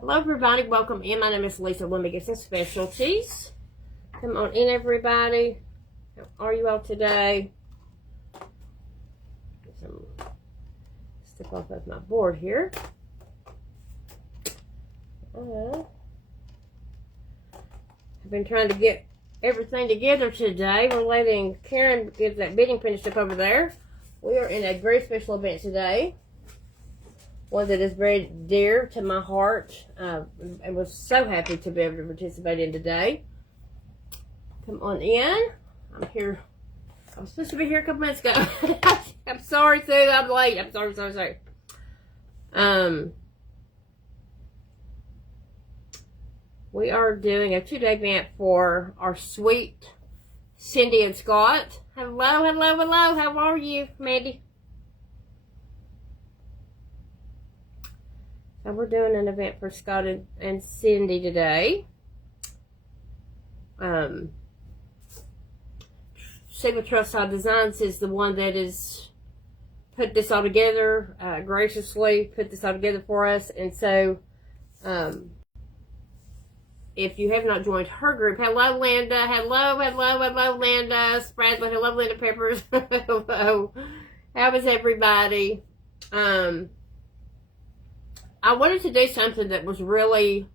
Hello everybody, welcome in. My name is Lisa. Let me get some specialties. Come on in everybody. How are you all today? Get some stuff off of my board here. I've been trying to get everything together today. We're letting Karen get that beading finished up over there. We are in a very special event today. One that is very dear to my heart. I was so happy to be able to participate in today. Come on in. I'm here. I was supposed to be here a couple minutes ago. I'm sorry, Sue. I'm late. I'm sorry. We are doing a 2-day event for our sweet Cindy and Scott. Hello. How are you, Mandy? So we're doing an event for Scott and Cindy today. Sigma Trustside Designs is the one that is put this all together, graciously put this all together for us. And so, if you have not joined her group, hello Linda, hello Linda, Spradley, hello Linda Peppers, hello. How is everybody? I wanted to do something that was really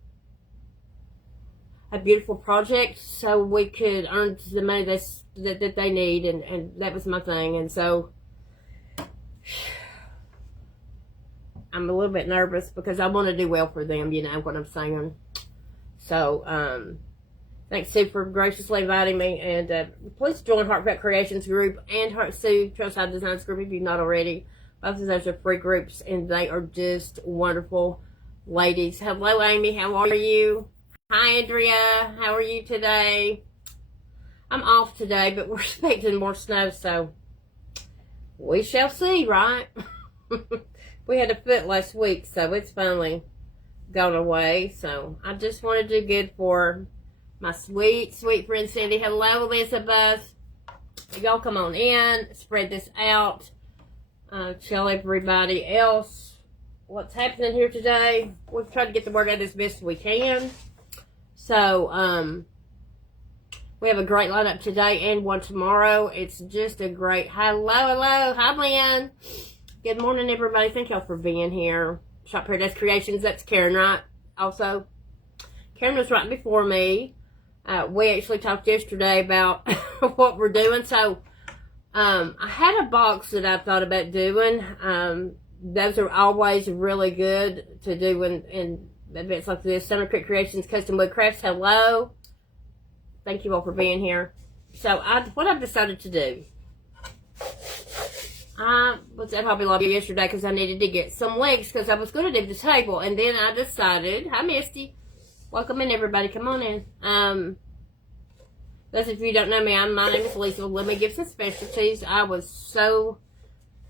a beautiful project so we could earn the money that they need, and that was my thing. And so I'm a little bit nervous because I want to do well for them, you know what I'm saying. So thanks Sue for graciously inviting me, and please join Heartfelt Creations group and Sue Trustside Designs group if you've not already. Both of those are free groups, and they are just wonderful ladies. Hello, Amy. How are you? Hi, Andrea. How are you today? I'm off today, but we're expecting more snow, so we shall see, right? We had a foot last week, so it's finally gone away. So I just want to do good for my sweet friend Cindy. Hello, Elizabeth. Y'all come on in. Spread this out. Tell everybody else what's happening here today. We've tried to get the word out as best we can. So, we have a great lineup today and one tomorrow. It's just a great, hello. Hi, Lynn. Good morning, everybody. Thank y'all for being here. Shop Paradise Creations, that's Karen, right? Also, Karen was right before me. We actually talked yesterday about what we're doing. So, I had a box that I thought about doing. Those are always really good to do in events like this. Summer Creek Creations Custom Wood Crafts. Hello. Thank you all for being here. So, what I've decided to do. I was at Hobby Lobby yesterday because I needed to get some legs because I was going to do the table. And then I decided, hi Misty. Welcome in everybody. Come on in. Those of you who don't know me, my name is Lisa. Let me give some specialties. I was so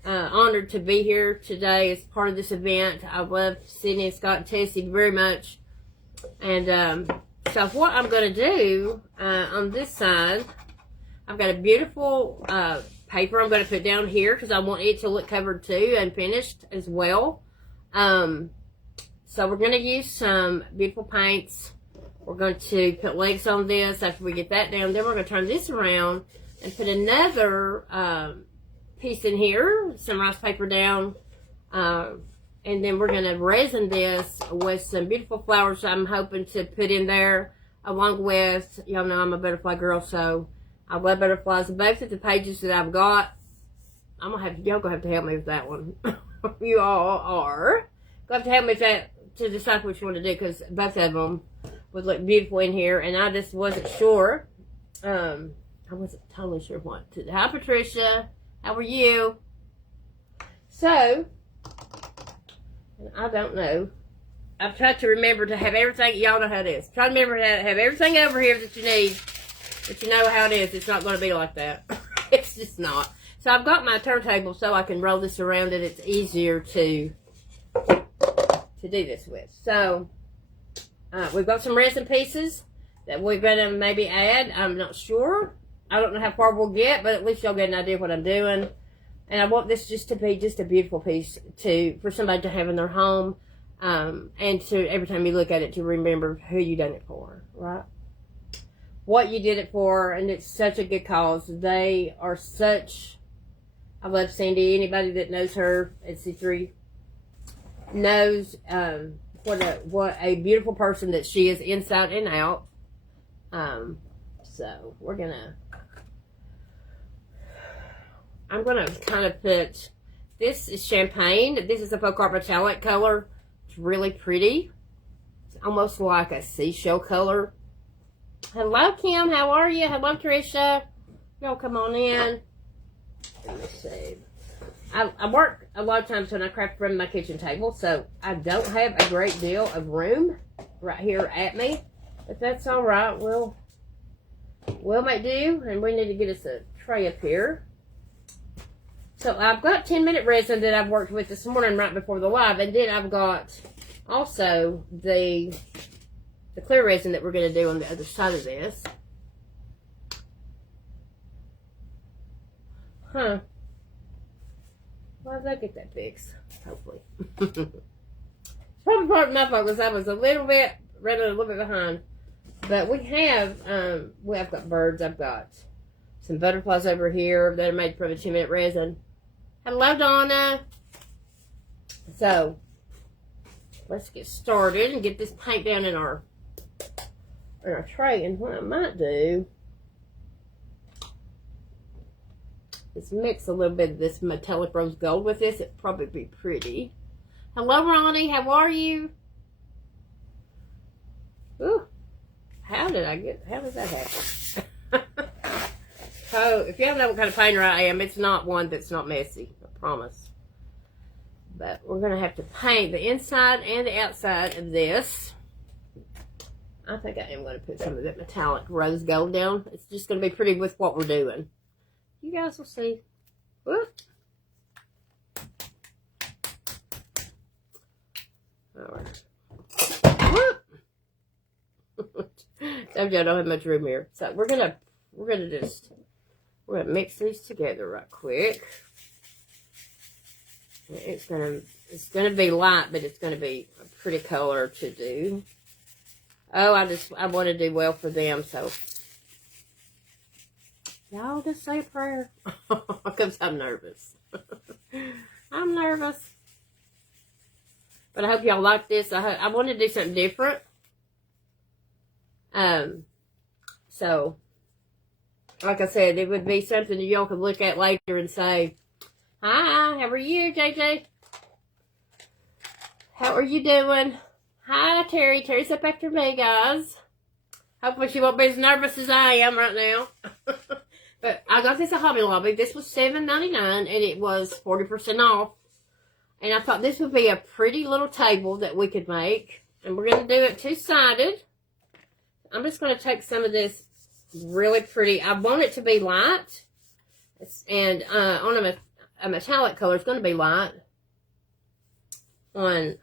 honored to be here today as part of this event. I love Cindy and Scott and Tessie very much. And so what I'm going to do on this side, I've got a beautiful paper I'm going to put down here because I want it to look covered too and finished as well. So we're going to use some beautiful paints. We're going to put legs on this after we get that down. Then we're going to turn this around and put another piece in here, some rice paper down. And then we're going to resin this with some beautiful flowers I'm hoping to put in there, along with, y'all know I'm a butterfly girl, so I love butterflies. Both of the pages that I've got, y'all gonna have to help me with that one. You all are going to have to help me with that to decide which one to do, because both of them would look beautiful in here, and I just wasn't sure. I wasn't totally sure what to do. Hi, Patricia. How are you? So, I don't know. I've tried to remember to have everything. Y'all know how it is. Try to remember to have everything over here that you need. But you know how it is. It's not going to be like that. It's just not. So I've got my turntable so I can roll this around, and it's easier to do this with. So, we've got some resin pieces that we're going to maybe add. I'm not sure. I don't know how far we'll get, but at least y'all get an idea of what I'm doing. And I want this just to be just a beautiful piece for somebody to have in their home. And to every time you look at it, to remember who you done it for, right? What you did it for, and it's such a good cause. They are such. I love Sandy. Anybody that knows her at C3 knows what a beautiful person that she is inside and out. So I'm gonna kind of put. This is champagne. This is a Folk Art metallic color. It's really pretty. It's almost like a seashell color. Hello, Kim. How are you? Hello, Tricia. Y'all come on in. Let me see. I work a lot of times when I craft from my kitchen table, so I don't have a great deal of room right here at me. But that's all right. We'll make do, and we need to get us a tray up here. So I've got 10-minute resin that I've worked with this morning right before the live, and then I've got also the clear resin that we're going to do on the other side of this. Huh. Why did I get that fixed? Hopefully. Probably part of my fault because I was running a little bit behind. But I've got birds. I've got some butterflies over here that are made from a 2-minute resin. Hello, Donna. So, let's get started and get this paint down in our tray. And what I might do is mix a little bit of this metallic rose gold with this. It'd probably be pretty. Hello, Ronnie. How are you? Ooh. How did that happen? So, if you don't know what kind of painter I am, it's not one that's not messy. I promise. But we're going to have to paint the inside and the outside of this. I think I am going to put some of that metallic rose gold down. It's just going to be pretty with what we're doing. You guys will see. Whoop. All right. Whoop. Told you I don't have much room here. So we're gonna mix these together right quick. It's gonna be light, but it's gonna be a pretty color to do. Oh, I want to do well for them, so y'all just say a prayer. Because I'm nervous. I'm nervous. But I hope y'all like this. I want to do something different. So, like I said, it would be something that y'all could look at later and say, hi, how are you, JJ? How are you doing? Hi, Terry. Terry's up after me, guys. Hopefully she won't be as nervous as I am right now. But I got this at Hobby Lobby. This was $7.99 and it was 40% off. And I thought this would be a pretty little table that we could make. And we're going to do it two-sided. I'm just going to take some of this really pretty. I want it to be light. And on a metallic color, it's going to be light. On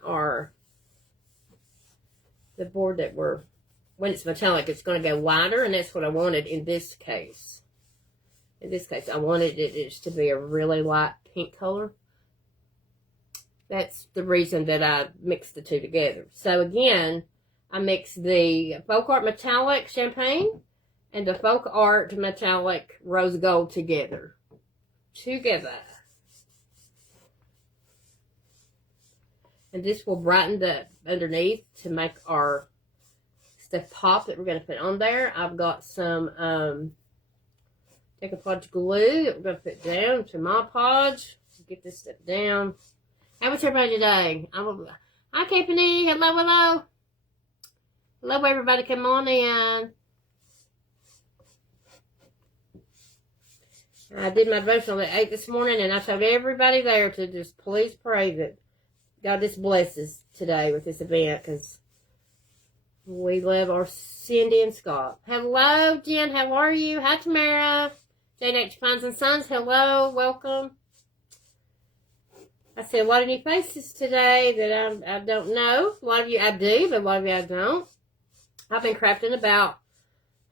the board that when it's metallic, it's going to go lighter. And that's what I wanted in this case. In this case, I wanted it just to be a really light pink color. That's the reason that I mixed the two together. So again, I mixed the Folk Art Metallic Champagne and the Folk Art Metallic Rose Gold together. And this will brighten the underneath to make our stuff pop that we're going to put on there. I've got some decoupage glue that we're going to put down to Mod Podge. Get this stuff down. How was everybody today? Hi, Tiffany. Hello, hello. Hello, everybody. Come on in. I did my devotional at 8 this morning, and I told everybody there to just please pray that God just blesses today with this event, because we love our Cindy and Scott. Hello, Jen. How are you? Hi, Tamara. Jane H. Pines and Sons. Hello. Welcome. I see a lot of new faces today that I don't know. A lot of you I do, but a lot of you I don't. I've been crafting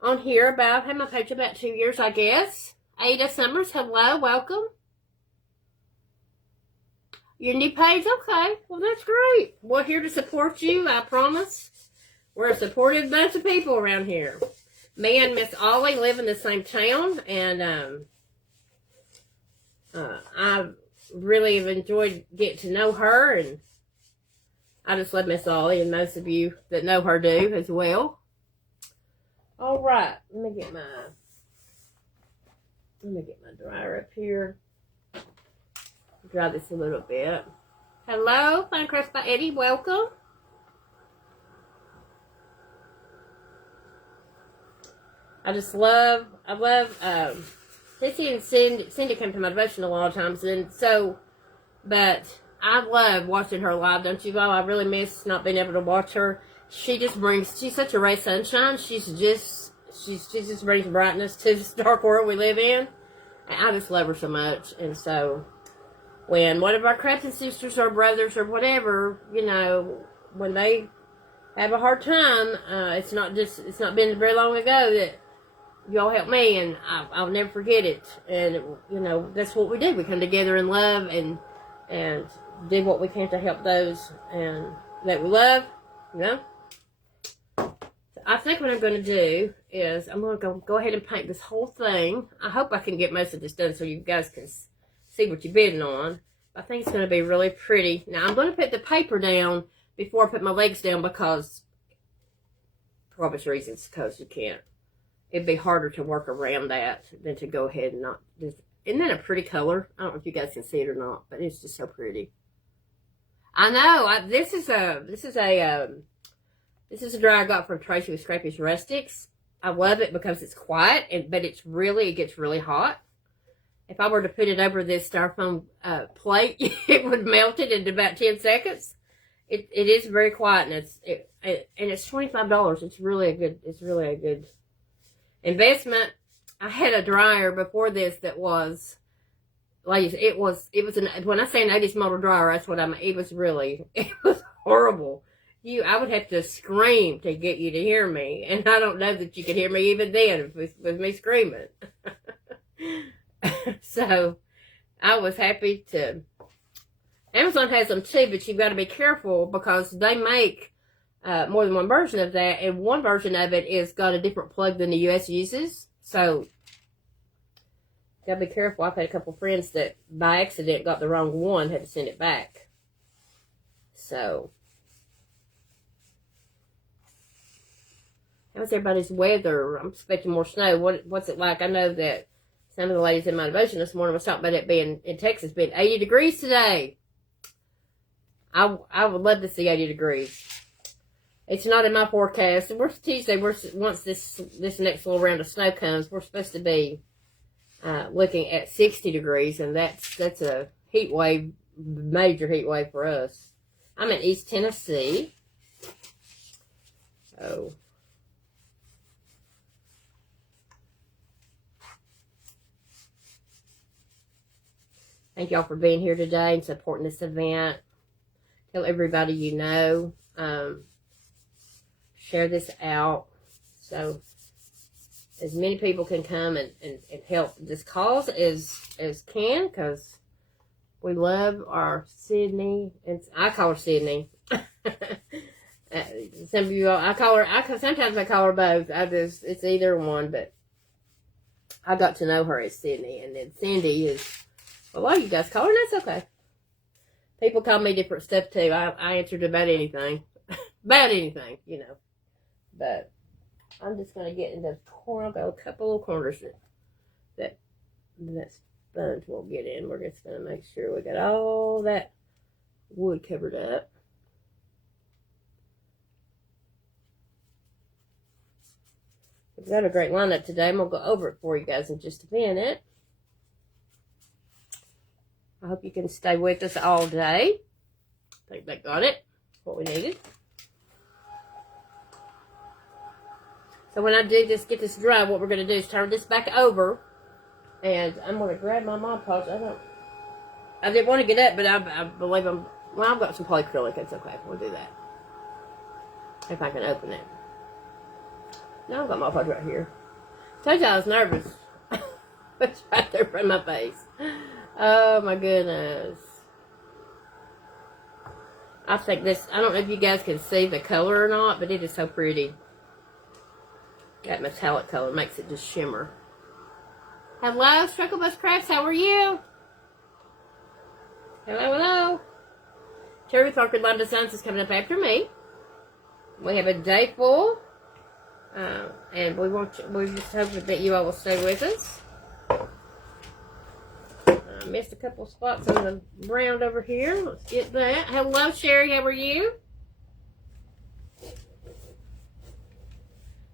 on here I've had my page about 2 years, I guess. Ada Summers, hello, welcome. Your new page? Okay. Well, that's great. We're here to support you, I promise. We're a supportive bunch of people around here. Me and Miss Ollie live in the same town, and I really have enjoyed getting to know her, and I just love Miss Ollie, and most of you that know her do as well. All right, let me get my dryer up here. Dry this a little bit. Hello, Finecrest by Eddie. Welcome. I love Sissy and Cindy come to my devotion a lot of times, but I love watching her live, don't you all? I really miss not being able to watch her. She's such a ray of sunshine. She just brings brightness to this dark world we live in. And I just love her so much. And so when one of our Crampton sisters or brothers or whatever, when they have a hard time, it's not been very long ago that y'all helped me, and I'll never forget it. And that's what we do. We come together in love and do what we can to help those and that we love. I think what I'm going to do is I'm going to go ahead and paint this whole thing. I hope I can get most of this done so you guys can see what you're bidding on. I think it's going to be really pretty. Now I'm going to put the paper down before I put my legs down because, for obvious reasons, because you can't. It'd be harder to work around that than to go ahead and not. Isn't that a pretty color? I don't know if you guys can see it or not, but it's just so pretty. I know. This is a dry I got from Tracy with Scrappy's Rustics. I love it because it's quiet, but it gets really hot. If I were to put it over this styrofoam plate, it would melt it in about 10 seconds. It is very quiet, and it's $25. It's really a good investment. I had a dryer before this that was, ladies, when I say an 80s model dryer, that's what I mean. It was horrible. I would have to scream to get you to hear me, and I don't know that you could hear me even then with me screaming. So I was happy to. Amazon has them too, but you've got to be careful because they make more than one version of that, and one version of it is got a different plug than the US uses. So gotta be careful. I've had a couple friends that by accident got the wrong one, had to send it back. So how's everybody's weather? I'm expecting more snow. What's it like? I know that some of the ladies in my devotion this morning was talking about it being in Texas being 80 degrees today. I would love to see 80 degrees. It's not in my forecast. We're Tuesday. Once this next little round of snow comes, we're supposed to be looking at 60 degrees, and that's a heat wave, major heat wave for us. I'm in East Tennessee. So thank y'all for being here today and supporting this event. Tell everybody you know. Share this out so as many people can come and help this cause as can, because we love our Sydney. I call her Sydney. Some of you all, sometimes I call her both. It's either one, but I got to know her as Sydney, and then Cindy is, a lot of you guys call her, and that's okay. People call me different stuff too. I answered about anything. About anything, But I'm just going to get in the corner. I've got a couple of corners that sponge won't get in. We're just going to make sure we got all that wood covered up. We've got a great lineup today. I'm going to go over it for you guys in just a minute. I hope you can stay with us all day. I think that got it. What we needed. So when I do this, get this dry, what we're going to do is turn this back over. And I'm going to grab my Mod Podge. I didn't want to get up, but I believe I've got some polyacrylic. It's okay. We'll do that. If I can open it. No, I've got Mod Podge right here. Told you I was nervous. It's right there in front of my face. Oh my goodness. I think this, I don't know if you guys can see the color or not, but it is so pretty. That metallic color makes it just shimmer. Hello, Strugglebus Crafts, how are you? Hello, hello. Terry Clark Lime Designs is coming up after me. We have a day full. And we just hope that you all will stay with us. I missed a couple spots on the ground over here. Let's get that. Hello, Sherry. How are you?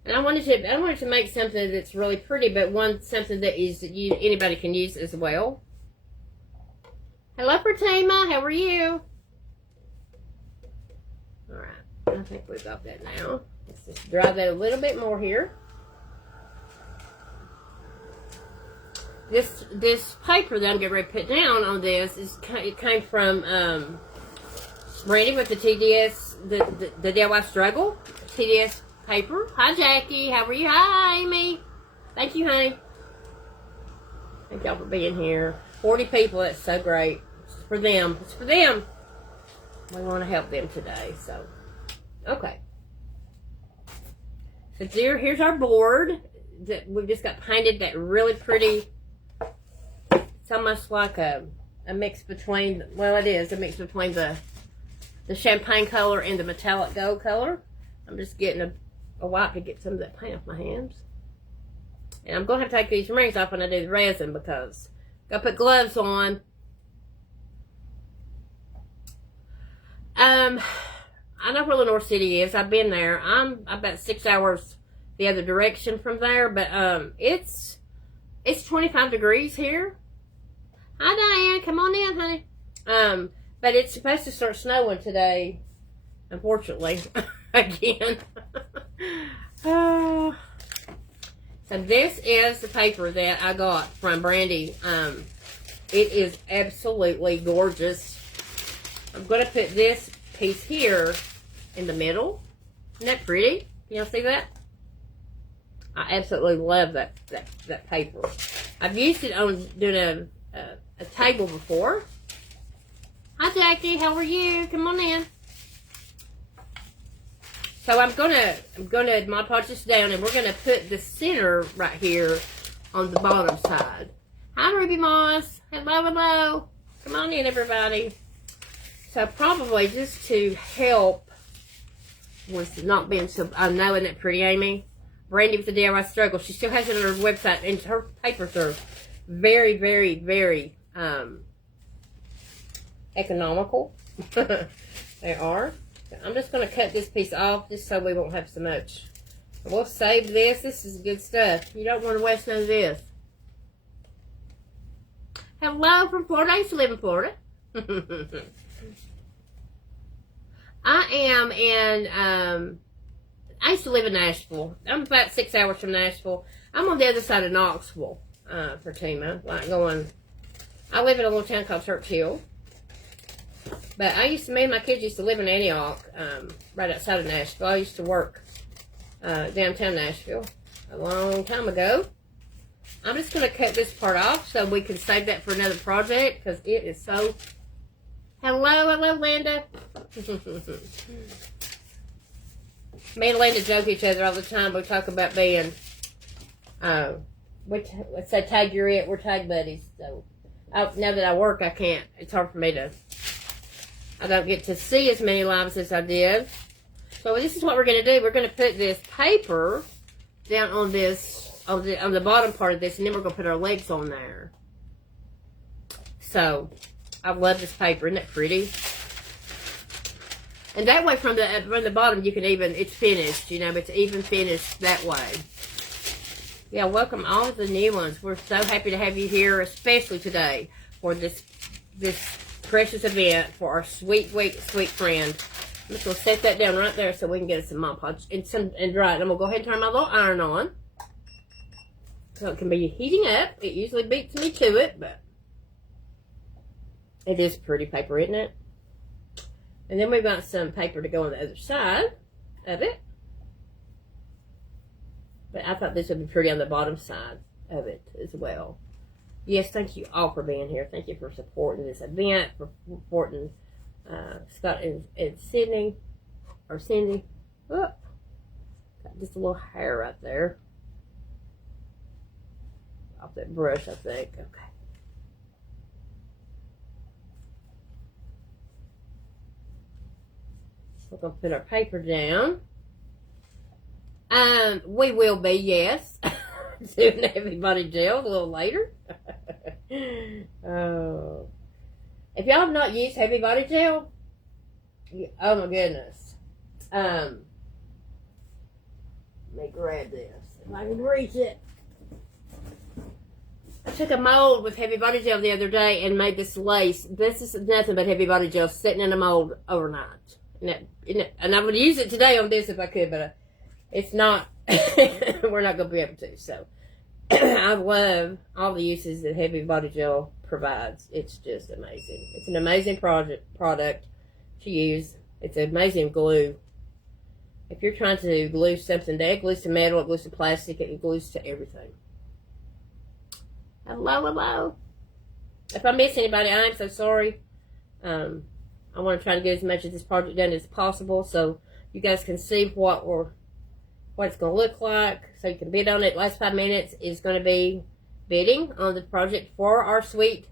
And I wanted to make something that's really pretty, but something that anybody can use as well. Hello, Pratima. How are you? All right. I think we've got that now. Let's just dry that a little bit more here. This paper that I'm getting ready to put down on this it came from Brandy with the TDS, the DIY Struggle TDS paper. Hi, Jackie. How are you? Hi, Amy. Thank you, honey. Thank y'all for being here. 40 people. That's so great. It's for them. It's for them. We want to help them today. So, okay. So here's our board that we've just got painted that really pretty. It's almost like a mix between, well, it is a mix between the champagne color and the metallic gold color. I'm just getting a wipe to get some of that paint off my hands. And I'm going to have to take these rings off when I do the resin because I've got to put gloves on. I know where Lenore City is. I've been there. I'm about 6 hours the other direction from there, but it's 25 degrees here. Hi, Diane. Come on in, honey. But it's supposed to start snowing today, unfortunately, again. So this is the paper that I got from Brandy. It is absolutely gorgeous. I'm going to put this piece here in the middle. Isn't that pretty? Can y'all see that? I absolutely love that paper. I've used it on doing a table before. Hi, Jackie. How are you? Come on in. So I'm gonna Mod Podge this down, and we're gonna put the center right here on the bottom side. Hi, Ruby Moss. Hello, hello. Come on in, everybody. So probably just to help with not being so, I know, isn't it pretty, Amy? Brandy with the DIY Struggle. She still has it on her website, and her papers are very, very, very economical. They are. I'm just going to cut this piece off just so we won't have so much. We'll save this. This is good stuff. You don't want to waste none of this. Hello from Florida. I used to live in Florida. I used to live in Nashville. I'm about 6 hours from Nashville. I'm on the other side of Knoxville, Fatima. I live in a little town called Churchill. But me and my kids used to live in Antioch, right outside of Nashville. I used to work downtown Nashville a long time ago. I'm just going to cut this part off so we can save that for another project because it is so... Hello, Linda. Me and Linda joke each other all the time. We talk about being, let's say tag you're it. We're tag buddies. So now that I work, I can't. It's hard for me to... I don't get to see as many lives as I did. So this is what we're going to do. We're going to put this paper down on this, on the bottom part of this, and then we're going to put our legs on there. So, I love this paper. Isn't that pretty? And that way from the bottom, you can even, it's finished, you know, it's even finished that way. Yeah, welcome all of the new ones. We're so happy to have you here, especially today, for this precious event for our sweet friend. I'm just going to set that down right there so we can get some Mod Podge and dry it. I'm going to go ahead and turn my little iron on. So it can be heating up. It usually beats me to it, but it is pretty paper, isn't it? And then we've got some paper to go on the other side of it. But I thought this would be pretty on the bottom side of it as well. Yes, thank you all for being here. Thank you for supporting this event, for supporting Scott and Sydney, or Cindy. Oh, got just a little hair right there. Off that brush, I think. Okay. We're going to put our paper down. We will be, yes, doing the Heavy Body Gel a little later. Oh. If y'all have not used Heavy Body Gel, oh my goodness. Let me grab this if I can reach it. I took a mold with Heavy Body Gel the other day and made this lace. This is nothing but Heavy Body Gel sitting in a mold overnight. And I would use it today on this if I could, but it's not. We're not going to be able to. So I love all the uses that Heavy Body Gel provides. It's just amazing. It's an amazing product to use. It's an amazing glue. If you're trying to glue something down, it glues to metal, it glues to plastic, it glues to everything. Hello. If I miss anybody, I am so sorry. I want to try to get as much of this project done as possible so you guys can see what it's going to look like, so you can bid on it. Last 5 minutes is going to be bidding on the project for our sweet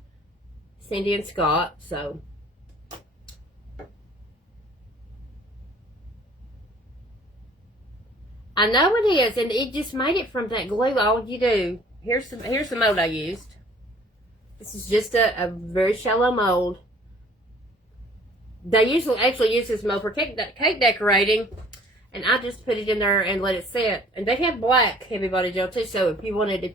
Cindy and Scott. So I know it is, and it just made it from that glue. All you do, here's the mold I used. This is just a very shallow mold. They usually actually use this mold for cake decorating, and I just put it in there and let it set. And they have black Heavy Body Gel too, so if you wanted to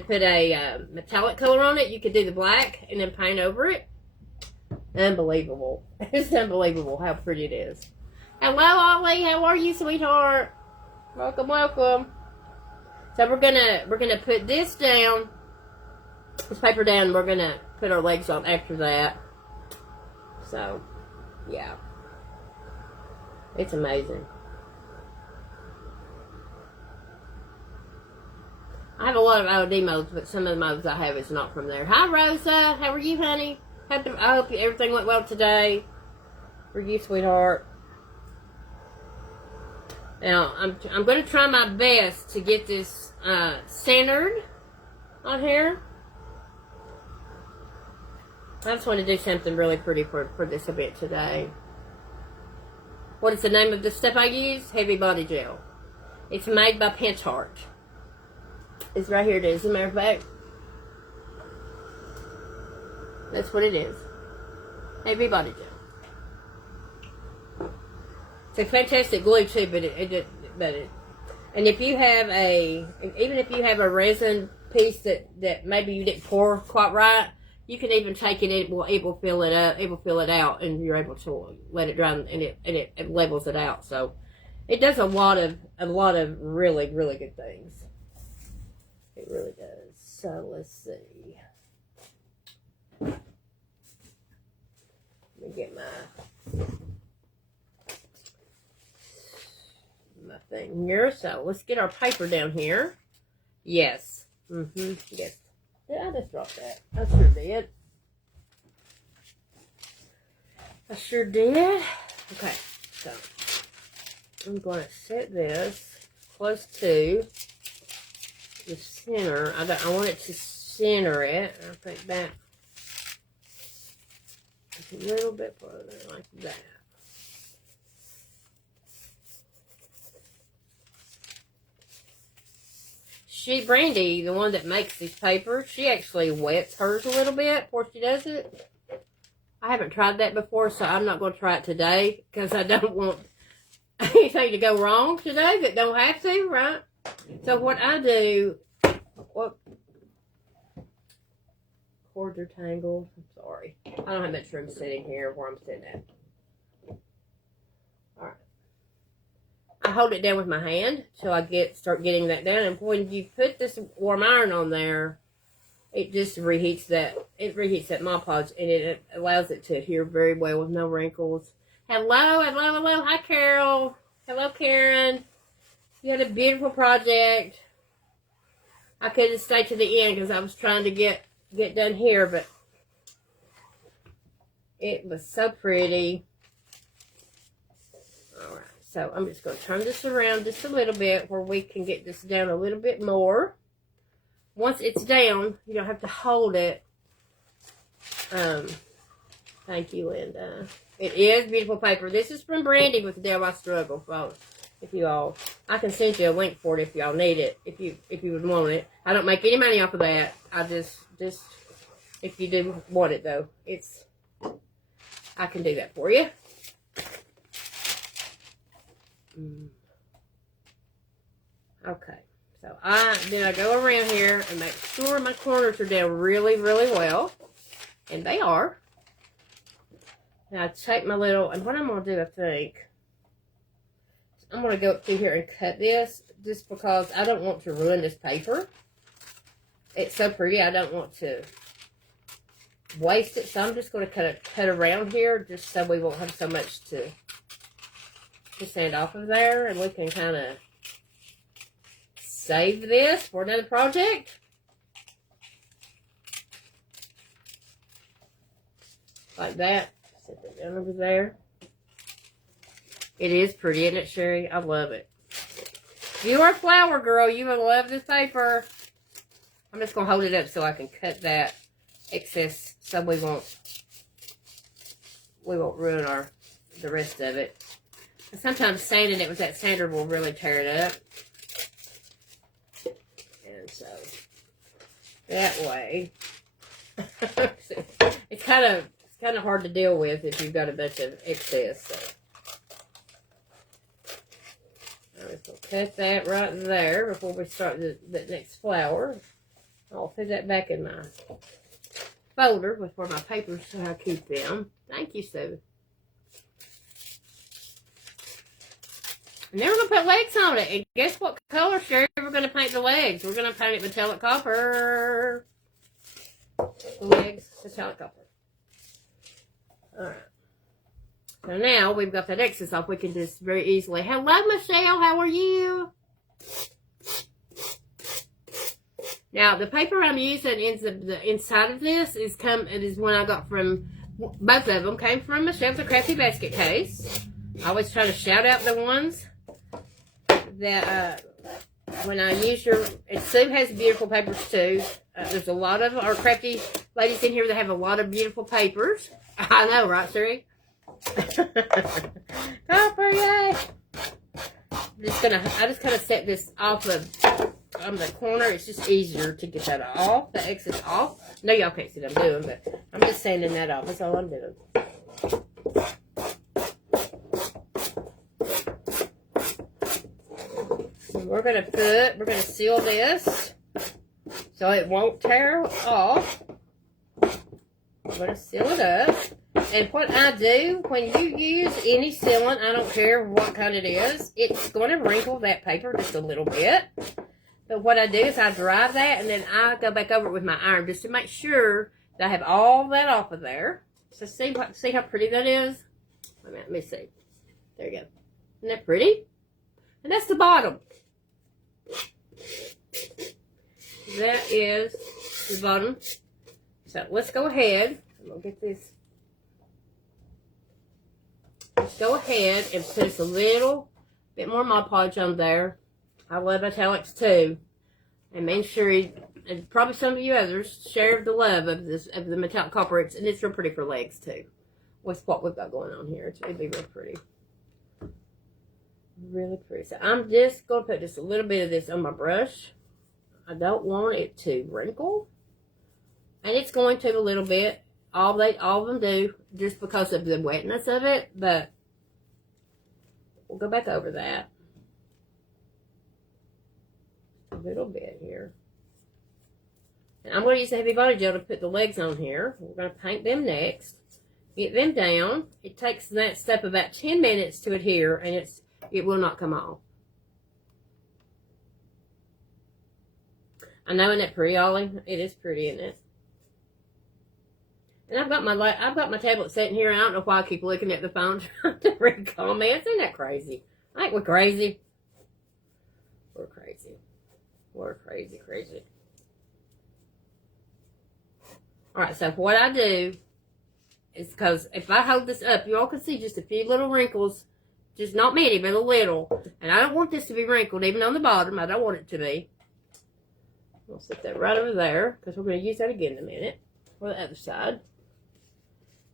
put a metallic color on it, you could do the black and then paint over it. Unbelievable. It's unbelievable how pretty it is. Hello, Ollie. How are you, sweetheart? Welcome. So we're gonna put this down, this paper down, and we're gonna put our legs on after that. So, yeah. It's amazing. I have a lot of OD modes, but some of the modes I have is not from there. Hi, Rosa. How are you, honey? I hope everything went well today for you, sweetheart. Now, I'm going to try my best to get this centered on here. I just want to do something really pretty for this event today. What is the name of the stuff I use? Heavy Body Gel. It's made by Pinchart. It's right here. It is. As a matter of fact, that's what it is. Heavy Body Gel. It's a fantastic glue too, but and if you have even if you have a resin piece that maybe you didn't pour quite right, you can even take it. It will fill it up. It will fill it out, and you're able to let it dry, and it levels it out. So it does a lot of really good things. It really does. So let's see. Let me get my thing here. So let's get our paper down here. Yes. Yes. Did I just drop that? I sure did. Okay, so I'm going to set this close to the center. I want it to center it. I'll think that just a little bit further, like that. Brandy, the one that makes these papers, she actually wets hers a little bit before she does it. I haven't tried that before, so I'm not going to try it today because I don't want anything to go wrong today that don't have to, right? So what I do, cords are tangled. I'm sorry. I don't have much room sitting here where I'm sitting at. All right. I hold it down with my hand till I start getting that down. And when you put this warm iron on there, it just reheats that. It reheats that Mod Podge, and it allows it to adhere very well with no wrinkles. Hello. Hi, Carol. Hello, Karen. You had a beautiful project. I couldn't stay to the end because I was trying to get done here, but It was so pretty. Alright, so I'm just going to turn this around just a little bit where we can get this down a little bit more. Once it's down, you don't have to hold it. Thank you, Linda. It is beautiful paper. This is from Brandy with the Day of My Struggle, folks. If you all, I can send you a link for it if y'all need it. If you would want it. I don't make any money off of that. I just if you do want it though, I can do that for you. Okay, so then I go around here and make sure my corners are down really, really well, and they are. Now I take my little, and what I'm gonna do, I think, I'm going to go up through here and cut this just because I don't want to ruin this paper. It's so pretty. I don't want to waste it. So I'm just going to cut around here just so we won't have so much to sand off of there. And we can kind of save this for another project. Like that. Set that down over there. It is pretty, isn't it, Sherry? I love it. If you are a flower girl, you will love this paper. I'm just going to hold it up so I can cut that excess so we won't ruin the rest of it. And sometimes sanding it with that sander will really tear it up. And so, that way, it's kind of hard to deal with if you've got a bunch of excess. So. I'm just going to cut that right there before we start the next flower. I'll put that back in my folder with where my papers so I keep them. Thank you, Sue. And then we're going to put legs on it. And guess what color, Sherry, we're going to paint the legs? We're going to paint it metallic copper. The legs, metallic copper. Alright. So now we've got that excess off, we can just very easily. Hello, Michelle. How are you? Now the paper I'm using in the inside of this is one I got from both of them. Came from Michelle's A Crafty Basket Case. I always try to shout out the ones that when I use and Sue has beautiful papers too. There's a lot of our crafty ladies in here that have a lot of beautiful papers. I know, right, Sherry? Copper, yay! I just kind of set this off on the corner. It's just easier to get that off, the excess off. No, y'all can't see what I'm doing, but I'm just sanding that off. That's all I'm doing. And we're gonna seal this so it won't tear off. We're gonna seal it up. And what I do, when you use any sealant, I don't care what kind it is, it's going to wrinkle that paper just a little bit. But what I do is I dry that, and then I go back over it with my iron just to make sure that I have all that off of there. So see how pretty that is? Wait a minute, let me see. There you go. Isn't that pretty? And that's the bottom. That is the bottom. So let's go ahead. I'm going to get this. Let's go ahead and put us a little bit more Mod Podge on there. I love italics too. And make sure and probably some of you others share the love of the metallic copper. And it's real pretty for legs too. With what we've got going on here. It'll be real pretty. Really pretty. So I'm just going to put just a little bit of this on my brush. I don't want it to wrinkle. And it's going to a little bit. All of them do, just because of the wetness of it, but we'll go back over that a little bit here. And I'm going to use the Heavy Body Gel to put the legs on here. We're going to paint them next. Get them down. It takes that step about 10 minutes to adhere, and it will not come off. I know, isn't it pretty, Ollie? It is pretty, isn't it? And I've got my tablet sitting here. I don't know why I keep looking at the phone trying to read comments. Isn't that crazy? I think we're crazy. We're crazy. We're crazy, crazy. All right. So what I do is because if I hold this up, you all can see just a few little wrinkles. Just not many, but a little. And I don't want this to be wrinkled, even on the bottom. I don't want it to be. We'll set that right over there, because we're going to use that again in a minute. For the other side.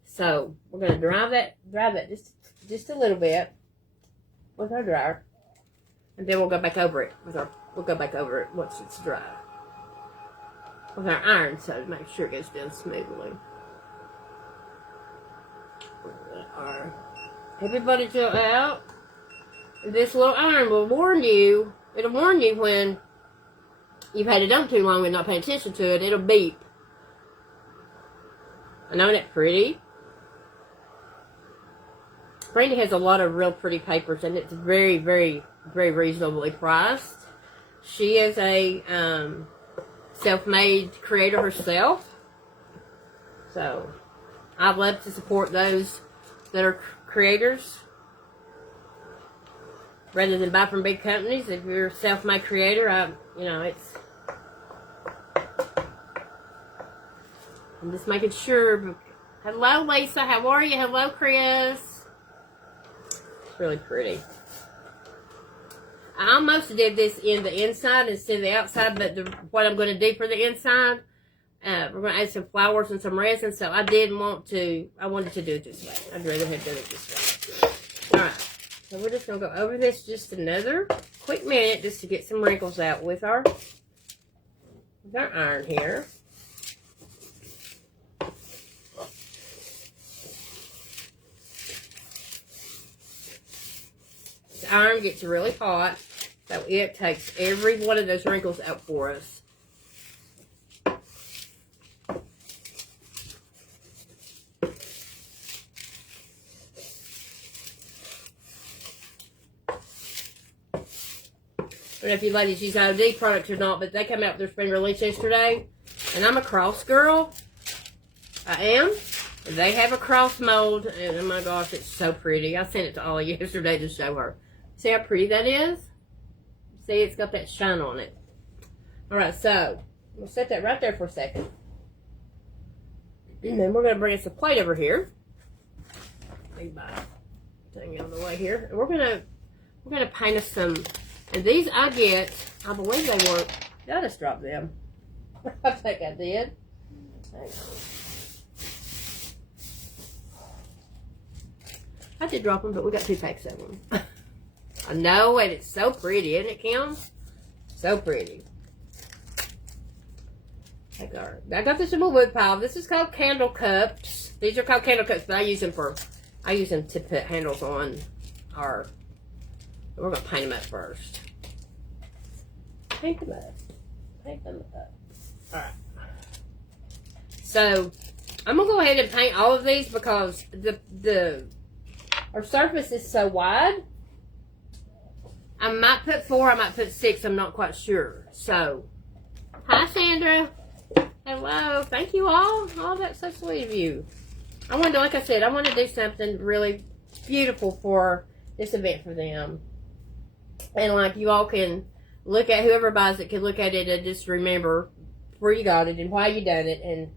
So, we're going to dry that just a little bit with our dryer. And then we'll go back over it we'll go back over it once it's dry. With our iron, so to make sure it goes down smoothly. Everybody chill out. This little iron will warn you. It'll warn you when you've had it on too long and not paying attention to it. It'll beep. I know that pretty. Brandy has a lot of real pretty papers, and it's very, very, very reasonably priced. She is a self-made creator herself. So, I love to support those that are creators rather than buy from big companies. If you're a self-made creator, I'm just making sure. Hello, Lisa. How are you? Hello, Chris. It's really pretty. I almost did this in the inside instead of the outside, but what I'm going to do for the inside, we're going to add some flowers and some resin, so I wanted to do it this way. I'd rather have done it this way. Alright, so we're just going to go over this just another quick minute just to get some wrinkles out with our iron here. The iron gets really hot, so it takes every one of those wrinkles out for us. I don't know if you ladies use OD products or not, but they come out with their spring release yesterday. And I'm a cross girl. I am. They have a cross mold, and oh my gosh, it's so pretty. I sent it to Ollie yesterday to show her. See how pretty that is? See, it's got that shine on it. Alright, so we'll set that right there for a second. And then we're going to bring us a plate over here. Big bite. Thing out of the way here. And we're gonna paint us some. And these I believe they were. Did I just drop them? I think I did. Hang on. I did drop them, but we got 2 packs of them. I know, and it's so pretty, isn't it, Kim? So pretty. I got this in my wood pile. This is called candle cups. These are called candle cups, but I use them to put handles on our. We're gonna paint them up first. Paint them up. Paint them up. All right. So I'm gonna go ahead and paint all of these because our surface is so wide. I might put 4, I might put 6, I'm not quite sure. So, hi Sandra. Hello. Thank you all. Oh, that's so sweet of you. I wanted to, like I said, I want to do something really beautiful for this event for them. And like you all can look at, whoever buys it can look at it and just remember where you got it and why you done it. And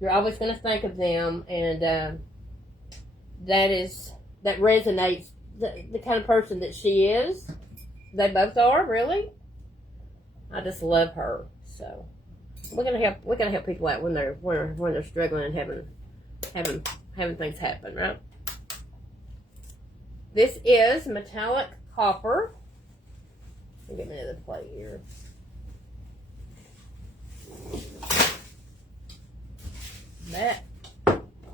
you're always going to think of them. And that resonates the kind of person that she is. They both are, really. I just love her. So we're gonna help people out when they're struggling and having things happen, right? This is metallic copper. Let me get me another plate here. That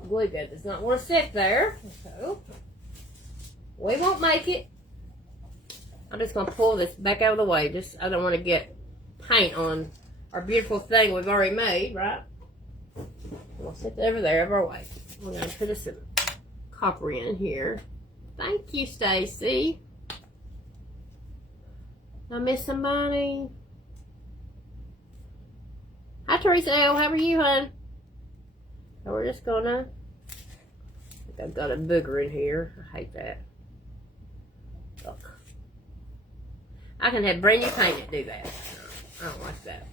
glue gun does not want to sit there, so we won't make it. I'm just going to pull this back out of the way. I don't want to get paint on our beautiful thing we've already made, right? We'll sit that over there, over our way. We're going to put some copper in here. Thank you, Stacy. Did I miss somebody? Hi, Teresa L. How are you, hon? So we're just going to... I think I've got a booger in here. I hate that. Look. I can have brand new paint that do that. I don't like that.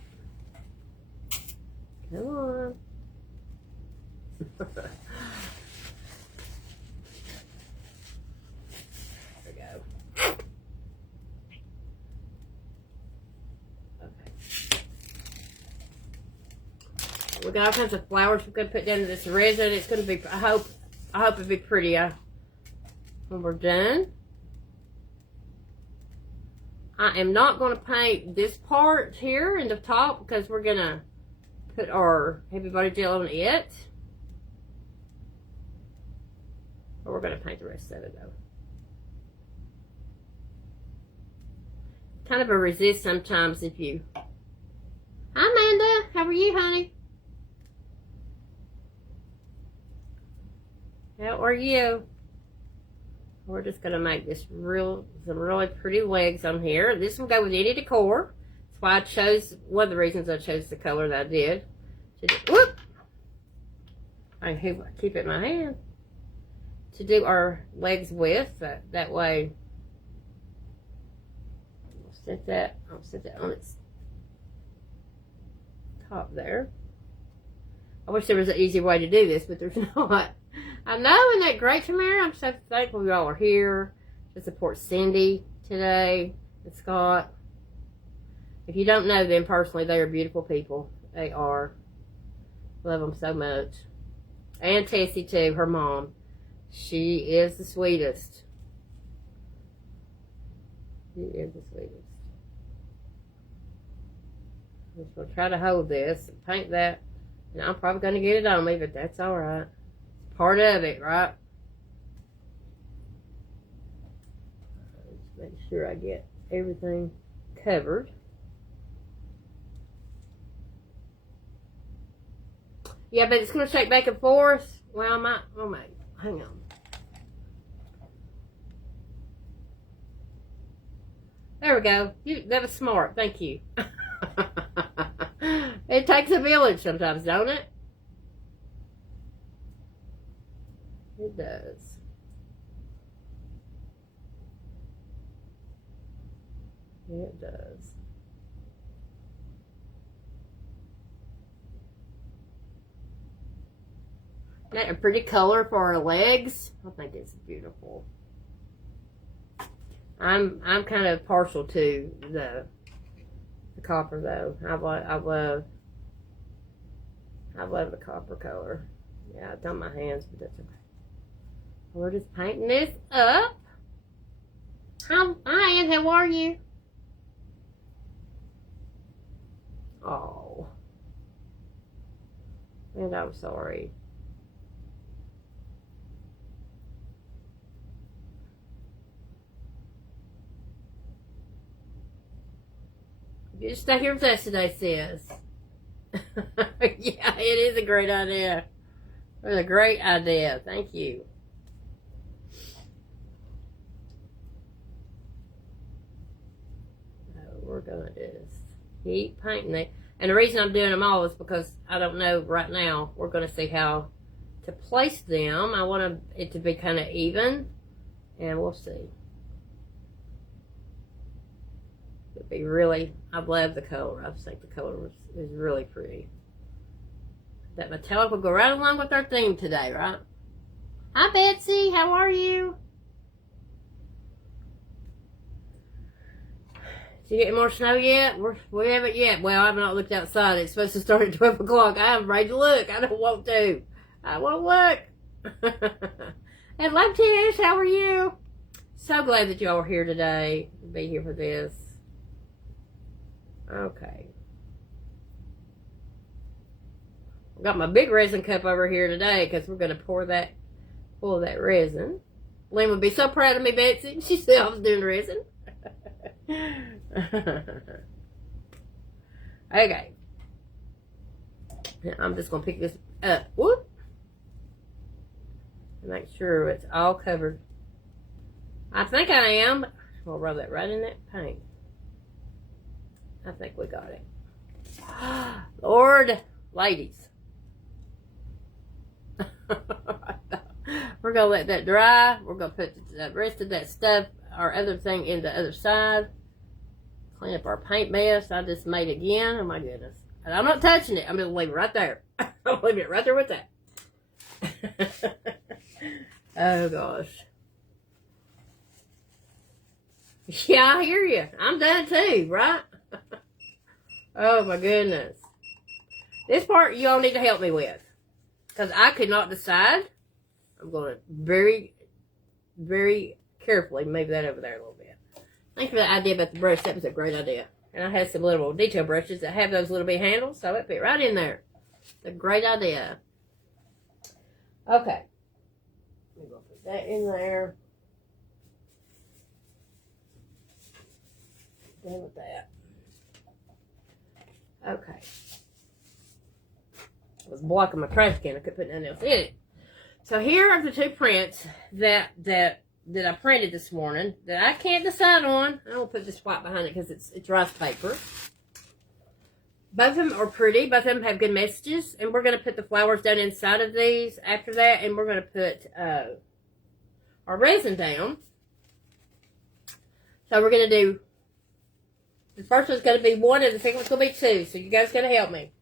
Come on. We got all kinds of flowers we're gonna put down in this resin. It's gonna be, I hope it'll be pretty when we're done. I am not gonna paint this part here in the top because we're gonna put our Heavy Body Gel on it. But we're gonna paint the rest of it though. Kind of a resist sometimes if you. Hi Amanda, how are you, honey? How are you? We're just gonna make this some really pretty legs on here. This will go with any decor. That's why I chose, one of the reasons I chose the color that I did. Whoop! I can keep it in my hand. To do our legs with, that way. I'll set that on its top there. I wish there was an easy way to do this, but there's not. I know, isn't that great, Tamara? I'm so thankful you all are here to support Cindy today and Scott. If you don't know them personally, they are beautiful people. They are. Love them so much. And Tessie too, her mom. She is the sweetest. She is the sweetest. I'm just going to try to hold this and paint that. And I'm probably going to get it on me, but that's alright. It's part of it, right? Just make sure I get everything covered. Yeah, but it's going to shake back and forth. Well, I might, oh my, hang on. There we go. That was smart. Thank you. It takes a village sometimes, don't it? It does. It does. Isn't that a pretty color for our legs? I think it's beautiful. I'm kind of partial to the copper though. I love the copper color. Yeah, it's on my hands, but that's okay. We're just painting this up. Hi, Ann, how are you? Oh. And I'm sorry. You just stay here with us today, sis. Yeah, it is a great idea. It was a great idea. Thank you. So we're going to just keep painting it. And the reason I'm doing them all is because I don't know right now. We're going to see how to place them. I want it to be kind of even. And we'll see. It'd be really, I love the color. I think the color is really pretty. That metallic will go right along with our theme today, right? Hi, Betsy. How are you? Did you get more snow yet? We haven't yet. Well, I've not looked outside. It's supposed to start at 12 o'clock. I'm afraid to look. I don't want to. I won't look. And love Tish, how are you? So glad that y'all are here today to be here for this. Okay. I've got my big resin cup over here today because we're going to pour that full of that resin. Lynn would be so proud of me, Betsy. She said I was doing resin. Okay. I'm just going to pick this up. Whoop. Make sure it's all covered. I think I am. We'll rub that right in that paint. I think we got it. Lord, ladies. We're going to let that dry. We're going to put the rest of that stuff, our other thing, in the other side. Clean up our paint mess I just made again. Oh my goodness. And I'm not touching it. I'm going to leave it right there. I'm leaving it right there with that. Oh gosh. Yeah, I hear you. I'm done too, right? Oh my goodness. This part you all need to help me with. Because I could not decide. I'm going to very, very carefully move that over there a little bit. Thank you for the idea about the brush. That was a great idea. And I had some little detail brushes that have those little bit handles, so it fit right in there. It's a great idea. Okay. I'm going to put that in there. Done with that. Okay. I was blocking my trash can. I couldn't put nothing else in it. So here are the two prints that I printed this morning that I can't decide on. I won't put this white behind it because it's rice paper. Both of them are pretty. Both of them have good messages. And we're going to put the flowers down inside of these after that. And we're going to put our resin down. So we're going to do, the first one's going to be 1 and the second one's going to be 2. So you guys got to help me.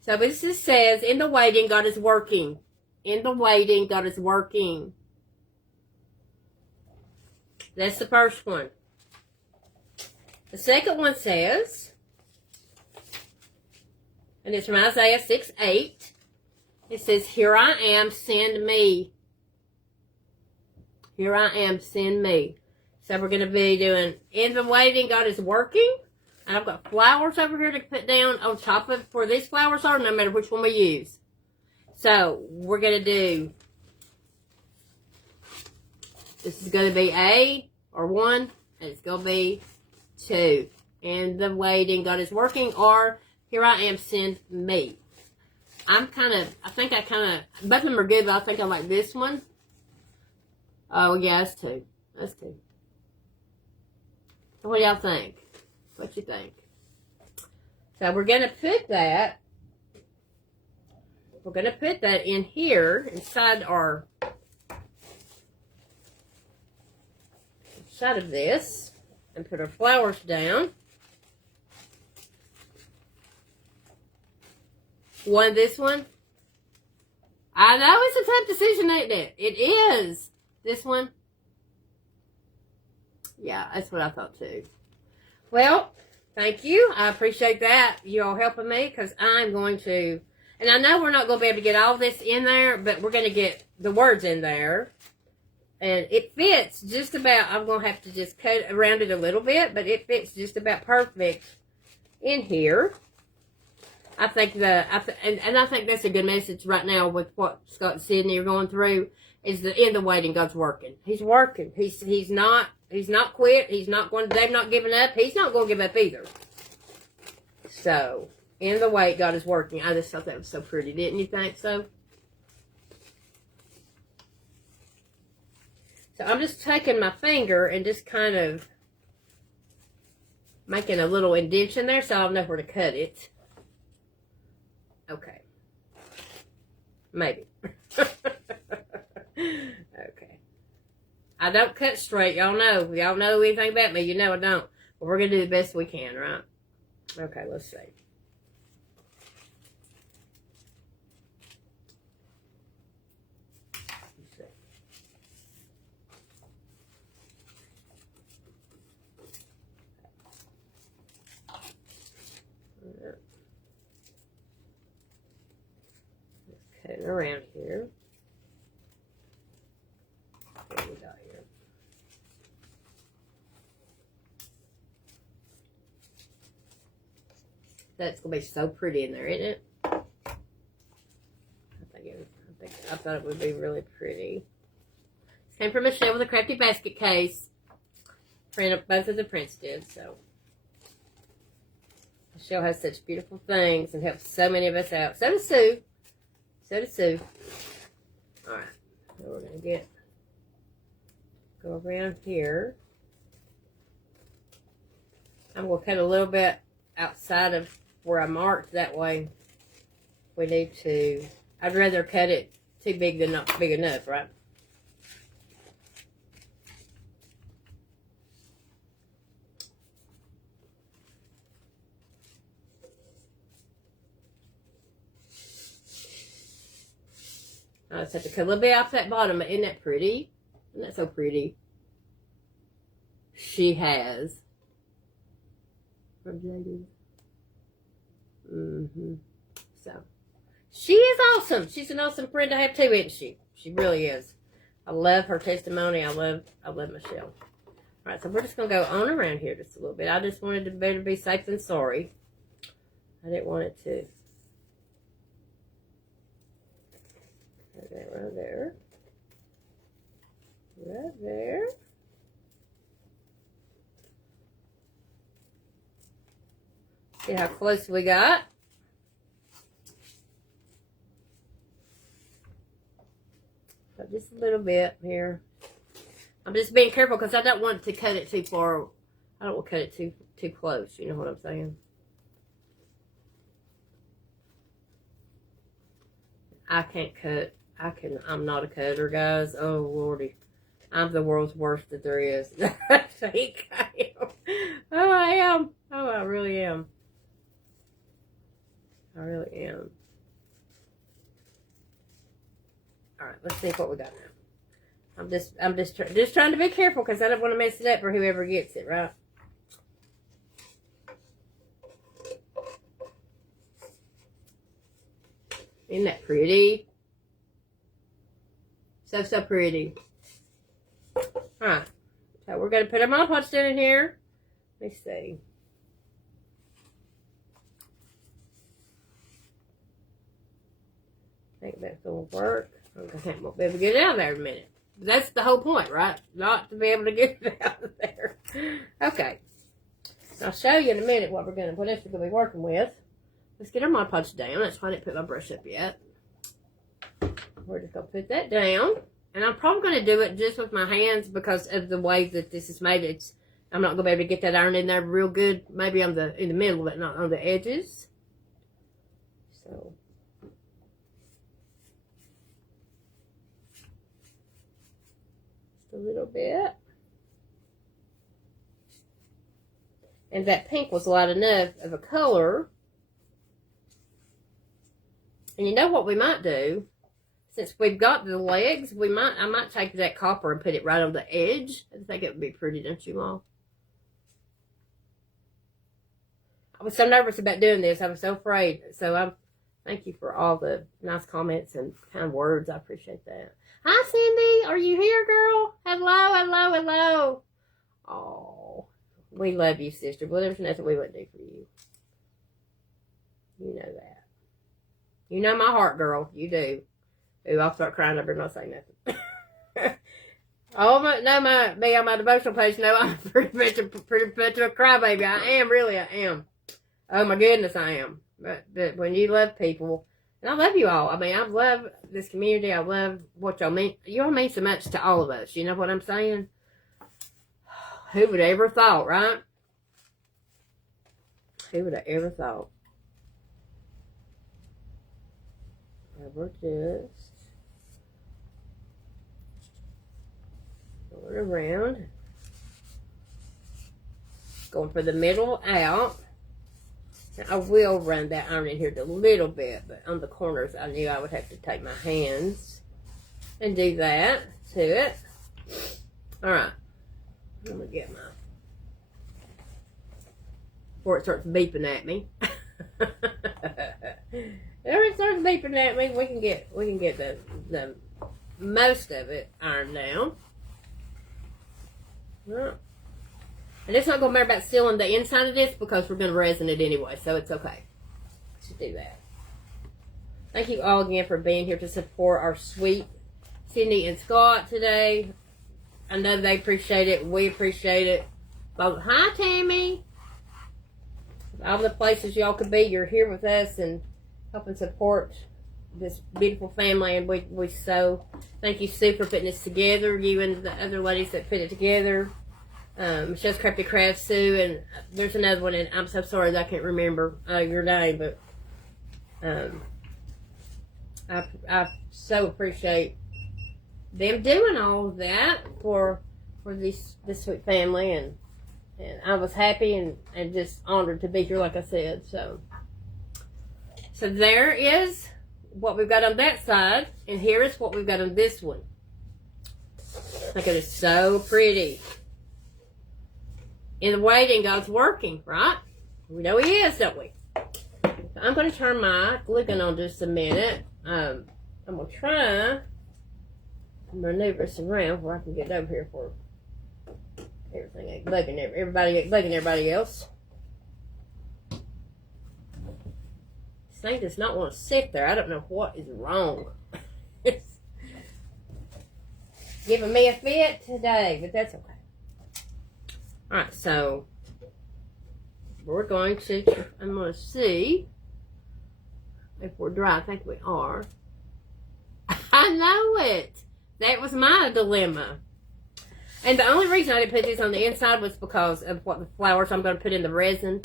So this just says, in the waiting, God is working. In the waiting, God is working. That's the first one. The second one says, and it's from Isaiah 6:8. It says, here I am, send me. Here I am, send me. So we're going to be doing, in the waiting, God is working. And I've got flowers over here to put down on top of where these flowers are, no matter which one we use. So, we're going to do, this is going to be A, or 1, and it's going to be 2. And the waiting, God is working, or here I am, send me. I think both of them are good, but I think I like this one. Oh, yeah, that's 2. That's 2. So what do y'all think? What you think? So we're going to put that. We're going to put that in here inside of this and put our flowers down. One, this one. I know it's a tough decision, ain't it? It is. This one. Yeah, that's what I thought too. Well, thank you. I appreciate that. You all helping me because I'm going to, and I know we're not going to be able to get all this in there, but we're going to get the words in there. And it fits just about, I'm going to have to just cut around it a little bit, but it fits just about perfect in here. I think and I think that's a good message right now with what Scott and Sydney are going through, is the in the waiting, God's working. He's working. He's not quit. They've not given up. He's not going to give up either. So, in the wait, God is working. I just thought that was so pretty. Didn't you think so? So, I'm just taking my finger and just kind of making a little indentation there so I'll know where to cut it. Okay. Maybe. Okay. I don't cut straight. Y'all know. Y'all know anything about me. You know I don't. But we're going to do the best we can, right? Okay, let's see. Let's see. Let's cut it around here. What we got here? That's gonna be so pretty in there, isn't it? I thought it would be really pretty. This came from Michelle with a Crafty Basket case. Both of the prints did, so. Michelle has such beautiful things and helps so many of us out. So does Sue. So does Sue. Alright. So we're gonna go around here. I'm gonna cut a little bit outside of where I marked, that way we need to, I'd rather cut it too big than not big enough, right? I just have to cut a little bit off that bottom. Isn't that pretty? Isn't that so pretty? She has. From JD. So, she is awesome. She's an awesome friend to have too, isn't she? She really is. I love her testimony. I love Michelle. All right, so we're just going to go on around here just a little bit. I just wanted to better be safe than sorry. I didn't want it to. Right there. Right there. See how close we got. So just a little bit here. I'm just being careful because I don't want to cut it too far. I don't want to cut it too close. You know what I'm saying? I can't cut. I'm not a cutter, guys. Oh, Lordy. I'm the world's worst that there is. I think I am. Oh, I am. Oh, I really am. I really am. All right, let's see what we got now. I'm just trying to be careful because I don't want to mess it up for whoever gets it, right? Isn't that pretty? So pretty. Alright. So we're going to put our Mod Podge down in here. Let me see. I think that's going to work. I won't be able to get it out of there in a minute. That's the whole point, right? Not to be able to get it out of there. Okay. I'll show you in a minute what else we're going to be working with. Let's get our Mod Podge down. That's why I didn't put my brush up yet. We're just going to put that down. And I'm probably going to do it just with my hands because of the way that this is made. I'm not going to be able to get that iron in there real good. Maybe in the middle, but not on the edges. So. Just a little bit. And that pink was light enough of a color. And you know what we might do? Since we've got the legs, I might take that copper and put it right on the edge. I think it would be pretty, don't you, Mom? I was so nervous about doing this. I was so afraid. So thank you for all the nice comments and kind words. I appreciate that. Hi, Cindy. Are you here, girl? Hello. Oh, we love you, sister. Well, there's nothing we wouldn't do for you. You know that. You know my heart, girl. You do. Ooh, I'll start crying. I better not say nothing. Me on my devotional page. No, I'm pretty much a crybaby. I am. Oh my goodness, I am. But when you love people, and I love you all. I mean, I love this community. I love what y'all mean. Y'all mean so much to all of us. You know what I'm saying? Who would have ever thought, right? Who would have ever thought? We're just going around, going for the middle out. Now, I will run that iron in here a little bit, but on the corners I knew I would have to take my hands and do that to it. Alright, I'm going to get my, before it starts beeping at me. If it starts beeping at me, we can get the most of it ironed down. Right. And it's not going to matter about sealing the inside of this because we're going to resin it anyway, so it's okay. Let's do that. Thank you all again for being here to support our sweet Cindy and Scott today. I know they appreciate it. We appreciate it. Both. Hi, Tammy. All the places y'all could be, you're here with us and helping support this beautiful family, and we so thank you, Sue, for putting this together. You and the other ladies that put it together. Michelle's Crafty Crafts, Sue, and there's another one, and I'm so sorry that I can't remember your name, but I so appreciate them doing all of that for this sweet family, and I was happy and just honored to be here, like I said. So there is what we've got on that side, and here is what we've got on this one. Look at it, so pretty. In the waiting, God's working, right? We know He is, don't we? I'm going to turn my glue gun on just a minute. I'm going to try to maneuver this around where I can get over here for everything ain't bugging everybody else. This thing does not want to sit there. I don't know what is wrong. It's giving me a fit today, but that's okay. Alright, so we're going to, I'm going to see if we're dry. I think we are. I know it. That was my dilemma. And the only reason I didn't put this on the inside was because of what the flowers I'm going to put in the resin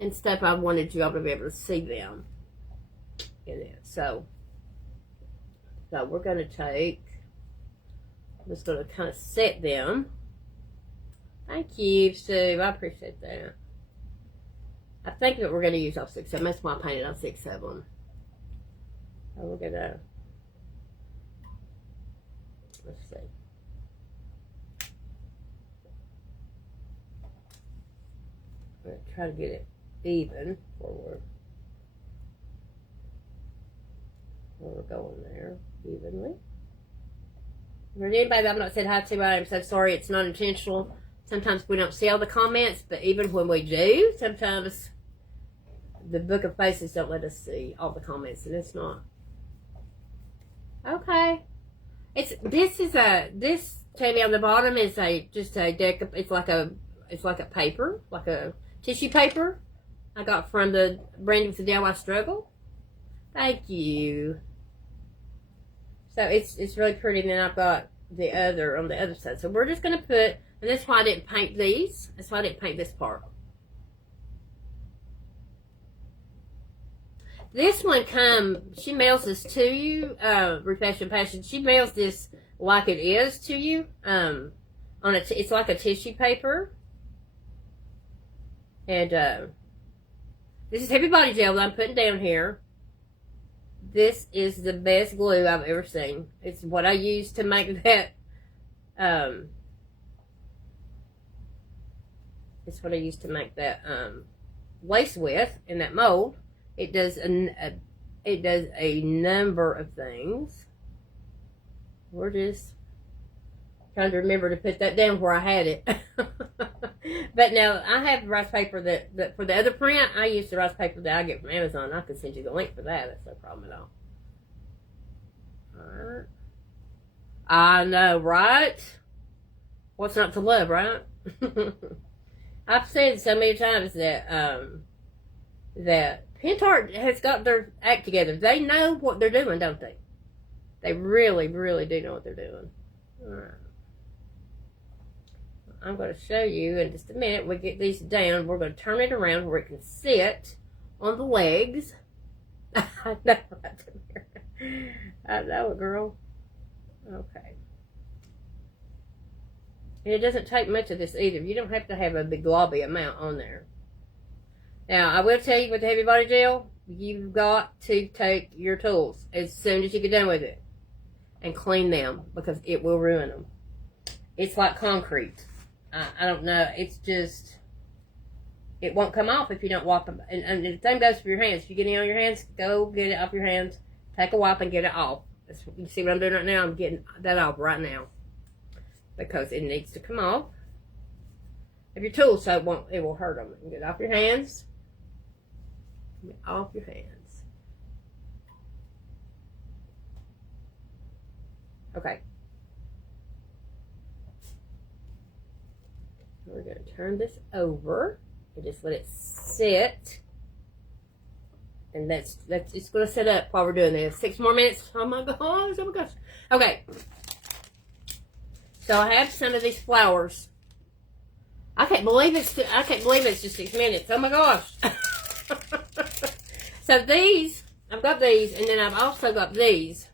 and stuff. I wanted you all to be able to see them in it. So we're going to take, I'm just going to kind of set them. Thank you, Steve. I appreciate that. I think that we're going to use all 6 of them. That's why I painted all 6 of them. So we're going to, let's see. I'm going to try to get it even where we're going there evenly. For anybody that I've not said hi to, I am so sorry. It's not intentional. Sometimes we don't see all the comments, but even when we do, sometimes the Book of Faces don't let us see all the comments, and it's not. Okay. This Tammy on the bottom is just a deck of, it's like a paper, like a tissue paper I got from the Brandy with the DIY Struggle. Thank you. So it's really pretty. And then I've got the other on the other side. So we're just going to put, and that's why I didn't paint these. That's why I didn't paint this part. This one she mails this to you, Refashion Passion. She mails this like it is to you. It's like a tissue paper. And this is Heavy Body Gel that I'm putting down here. This is the best glue I've ever seen. It's what I use to make that. It's what I use to make that lace with in that mold. It does a number of things. We're just trying to remember to put that down where I had it. But now I have rice paper that for the other print, I use the rice paper that I get from Amazon. I can send you the link for that. That's no problem at all. Alright. I know, right? What's not to love, right? I've said so many times that that Pentart has got their act together. They know what they're doing, don't they? They really, really do know what they're doing. Alright. I'm going to show you in just a minute. We get these down. We're going to turn it around where it can sit on the legs. I know, I know it, girl. Okay. And it doesn't take much of this either. You don't have to have a big globby amount on there. Now, I will tell you with the Heavy Body Gel, you've got to take your tools as soon as you get done with it and clean them because it will ruin them. It's like concrete. I don't know. It's just, it won't come off if you don't wipe them. And the same goes for your hands. If you get it on your hands, go get it off your hands. Take a wipe and get it off. You see what I'm doing right now? I'm getting that off right now because it needs to come off of your tools so it will hurt them. Get it off your hands. Get off your hands. Okay. We're going to turn this over and just let it sit. And that's just going to sit up while we're doing this. 6 more minutes. Oh my gosh. Oh my gosh. Okay. So I have some of these flowers. I can't believe it's just 6 minutes. Oh my gosh. So these, I've got these, and then I've also got these.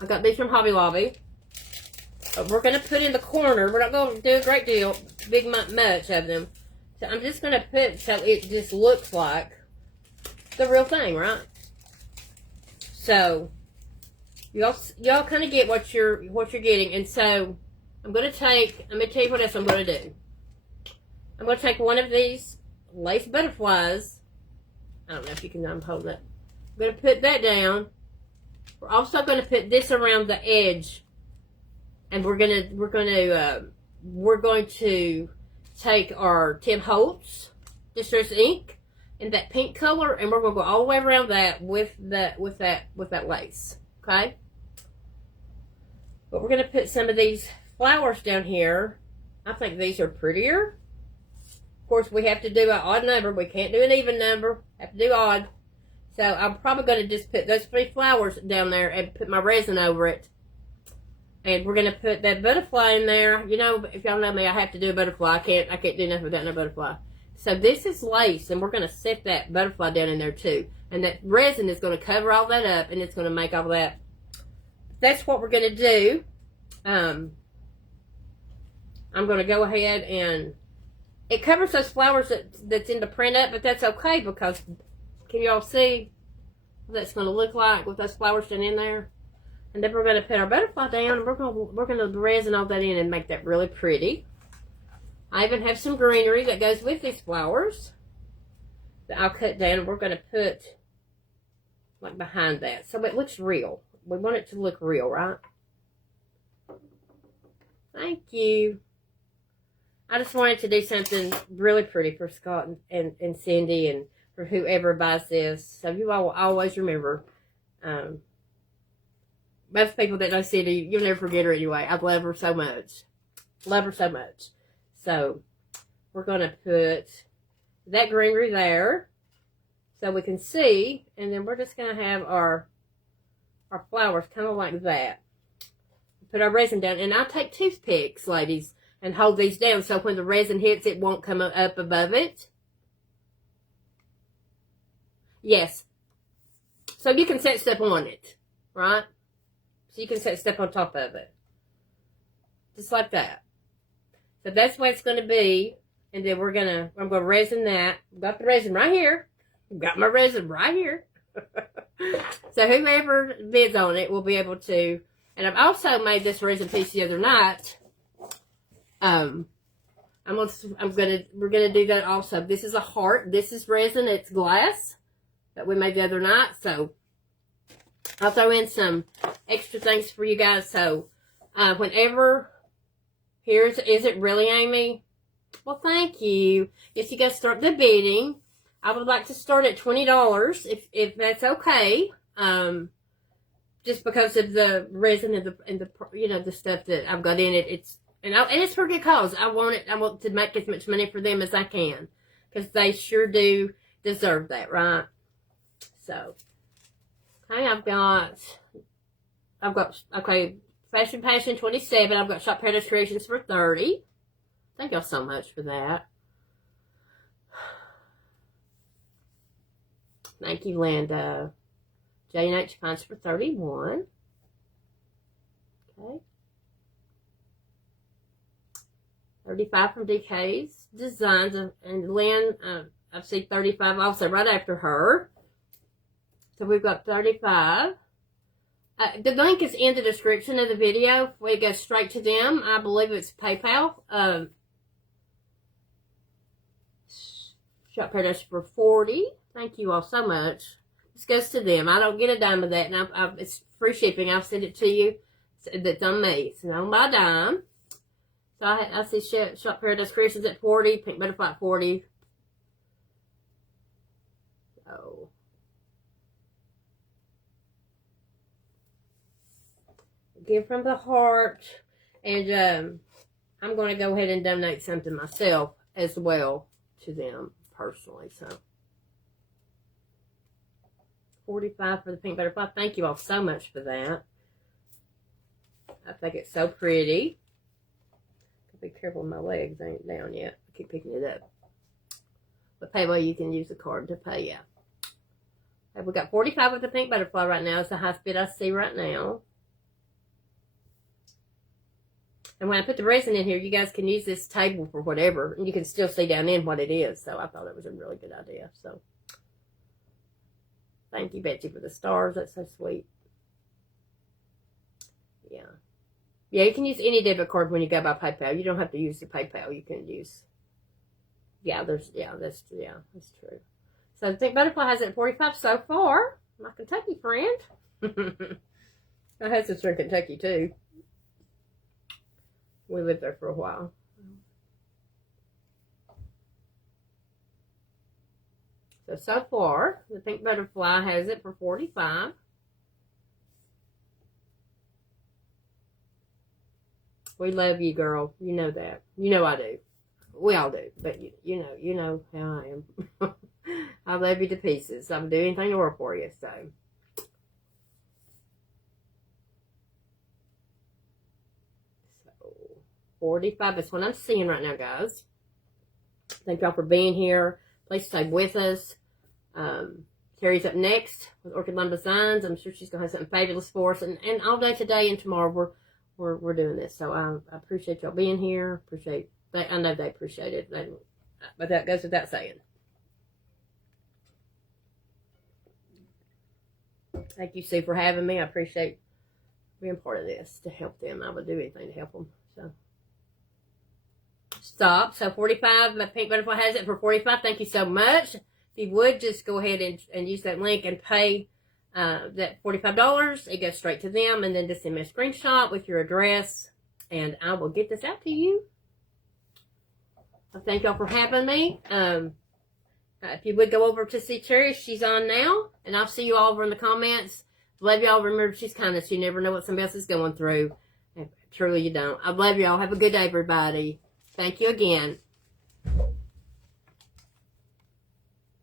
I got these from Hobby Lobby. We're going to put in the corner. We're not going to do a great deal, much of them. So I'm just going to put so it just looks like the real thing, right? So y'all kind of get what you're getting. And so I'm going to tell you what else I'm going to do. I'm going to take one of these lace butterflies. I don't know if you can hold that. I'm going to put that down. We're also going to put this around the edge, and we're going to take our Tim Holtz Distress ink in that pink color, and we're going to go all the way around that with that lace. Okay. But we're going to put some of these flowers down here. I think these are prettier. Of course, we have to do an odd number. We can't do an even number. Have to do odd. So I'm probably going to just put those 3 flowers down there and put my resin over it. And we're going to put that butterfly in there. You know, if y'all know me, I have to do a butterfly. I can't do nothing without no butterfly. So this is lace, and we're going to set that butterfly down in there too. And that resin is going to cover all that up, and it's going to make all that. That's what we're going to do. I'm going to go ahead and it covers those flowers that's in the print up, but that's okay because can y'all see what that's going to look like with those flowers down in there? And then we're going to put our butterfly down, and we're going to resin all that in and make that really pretty. I even have some greenery that goes with these flowers that I'll cut down, and we're going to put like behind that so it looks real. We want it to look real, right? Thank you. I just wanted to do something really pretty for Scott and Cindy and for whoever buys this. So you all will always remember. Most people that know Cindy, you'll never forget her anyway. I love her so much. Love her so much. So we're going to put that greenery there so we can see. And then we're just going to have our flowers kind of like that. Put our resin down. And I'll take toothpicks, ladies, and hold these down so when the resin hits, it won't come up above it. Yes. So you can set stuff on it, right? So you can set stuff on top of it. Just like that. So that's what it's going to be. And then I'm going to resin that. I've got the resin right here. I've got my resin right here. So whoever bids on it will be able to. And I've also made this resin piece the other night. We're gonna do that also. This is a heart. This is resin. It's glass that we made the other night. So I'll throw in some extra things for you guys. So whenever is it really, Amy? Well, thank you. Yes, you guys start the bidding. I would like to start at $20 if that's okay. Just because of the resin and the stuff that I've got in it. And it's for good cause. I want to make as much money for them as I can. Because they sure do deserve that, right? So, okay, I've got, Fashion Passion 27. I've got Shop Paradise Creations for 30. Thank y'all so much for that. Thank you, Linda. J&H Pines for 31. Okay. 35 from DK's Designs. And Lynn, I see 35 also right after her. So we've got 35. The link is in the description of the video. We go straight to them. I believe it's PayPal. Shop Paradise for 40. Thank you all so much. This goes to them. I don't get a dime of that. And it's free shipping. I'll send it to you. That's on me. It's not my dime. So I see Shop Paradise Creations at 40. Pink Butterfly at 40. So. Give from the heart. And I'm going to go ahead and donate something myself as well to them personally. So 45 for the Pink Butterfly. Thank you all so much for that. I think it's so pretty. Be careful, my legs ain't down yet. I keep picking it up. But PayPal, you can use the card to pay, yeah. Okay, we got 45 with the Pink Butterfly right now. It's the highest bid I see right now. And when I put the resin in here, you guys can use this table for whatever. And you can still see down in what it is. So I thought it was a really good idea. So thank you, Betsy, for the stars. That's so sweet. Yeah. Yeah, you can use any debit card when you go by PayPal. You don't have to use the PayPal. You can use, that's true. So the Pink Butterfly has it at 45 so far. My Kentucky friend. I had sister in Kentucky too. We lived there for a while. So far, the Pink Butterfly has it for 45. We love you, girl. You know that. You know I do. We all do. But you know how I am. I love you to pieces. I'm doing anything to work for you. So 45 is what I'm seeing right now, guys. Thank y'all for being here. Please stay with us. Terry's up next with Orchid Line Designs. I'm sure she's gonna have something fabulous for us. And all day today and tomorrow we're doing this. So I appreciate y'all being here. I know they appreciate it. But that goes without saying. Thank you, Sue, for having me. I appreciate being part of this to help them. I would do anything to help them. So stop. So 45. My Pink Butterfly has it for 45. Thank you so much. If you would just go ahead and use that link and pay that $45. It goes straight to them, and then just send me a screenshot with your address, and I will get this out to you. I thank y'all for having me. If you would go over to see Cherry, she's on now, and I'll see you all over in the comments. Love y'all. Remember, she's kindness. You never know what somebody else is going through. And truly, you don't. I love y'all. Have a good day, everybody. Thank you again.